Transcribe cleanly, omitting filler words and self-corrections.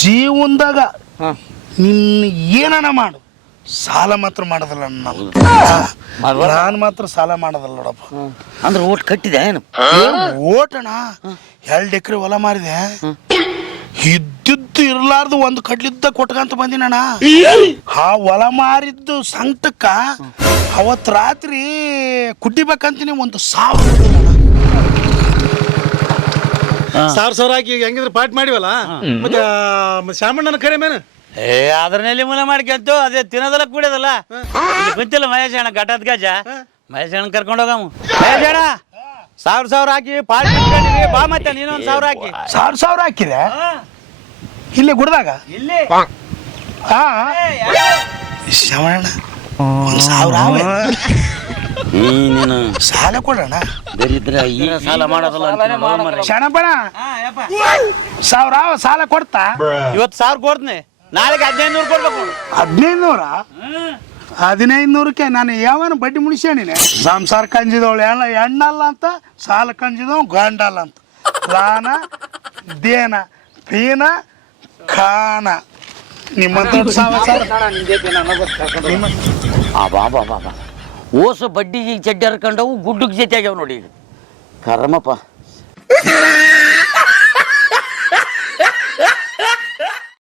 ಜೀವನದಾಗ ನಿನ್ನ ಏನನ ಮಾಡು, ಸಾಲ ಮಾತ್ರ ಮಾಡೋದಲ್ಲ. ನಾನು ಮಾತ್ರ ಸಾಲ ಮಾಡೋದಲ್ಲ ನೋಡಪ್ಪ. ಅಂದ್ರೆ ಓಟ್ ಕಟ್ಟಿದೆ ಏನು? ಓಟಣ 2 ಎಕರೆ ಹೊಲ ಮಾರಿದೆ. ಇದ್ದಿದ್ದು ಇರ್ಲಾರ್ದು ಒಂದು ಕಡ್ಲಿದ್ದ ಕೊಟ್ಕಂತ ಬಂದಿನಣ್ಣ. ಆ ಹೊಲ ಮಾರಿದ್ದು ಸಂಕಟಕ್ಕ ಅವತ್ತು ರಾತ್ರಿ ಕುಡ್ಡಿಬೇಕಂತೀನಿ 1,000 ಹಾಕಿ ಹೆಂಗಿದ್ರೆ ಪಾಠ ಮಾಡಿವಲ್ಲ. ಮತ್ತೆ ಶಾಮಣ್ಣನ ಕರೆ ಮೇನ ಅದ್ರನ್ನೆಲ್ಲಿ ಮೂಲ ಮಾಡ್ಕೊಂತು ಅದೇ ತಿನ್ನೋದಲ್ಲ ಕುಡಿಯೋದಲ್ಲ. ಗೊತ್ತಿಲ್ಲ ಮಹೇಶ್ ಅಣ್ಣ ಘಟದ ಗಜ. ಮಹೇಶ್ ಅಣ್ಣ ಕರ್ಕೊಂಡು ಹೋಗಮ್ಮ. ಮಹೇಶ್ ಅಣ್ಣ 1,000 ಹಾಕಿ ಪಾಠ ಬಾ. ಮತ್ತೆ ನೀನು 1,000 ಹಾಕಿ. 1,000 ಹಾಕಿದೆ ಇಲ್ಲಿ ಗುಡ್ದಾಗ. ಇಲ್ಲಿ ಶ್ರವಣ 1,000 ನೀನು ಸಾಲ ಕೊಡೋಣ. ಬೇರಿದ್ರೆ ಈ ಸಾಲ ಮಾಡೋದಲ್ಲ ಶಣಪಣ 1,000 ಸಾಲ ಕೊಡ್ತಾ. ಇವತ್ತು 1,000 ಕೊಡ್ತೀನಿ, ನಾಳೆಗೆ 1,500 ಕೊಡ್ಬೇಕು. 1,500ಕ್ಕೆ ನಾನು ಯಾವನ ಬಡ್ಡಿ ಮುಣಿಸ್ಯಾಣಿನೆ. ಸಂಸಾರ ಕಂಜಿದವಳು ಎಣ್ಣಲ್ಲ ಅಂತ, ಸಾಲ ಕಂಜಿದವ್ ಗಂಡಲ್ಲ ಅಂತ. ಲಾನ ದೇನ ಪೀನ ಖಾನ ನಿಮ್ಮಂತ ಬಾ ಓಸು ಬಡ್ಡಿಗೆ ಚಡ್ಡಿ ಹರ್ಕೊಂಡವು, ಗುಡ್ಡಕ್ಕೆ ಜೊತೆ ಆಗ್ಯಾವ ನೋಡಿ. ಕರ್ಮಪ್ಪ.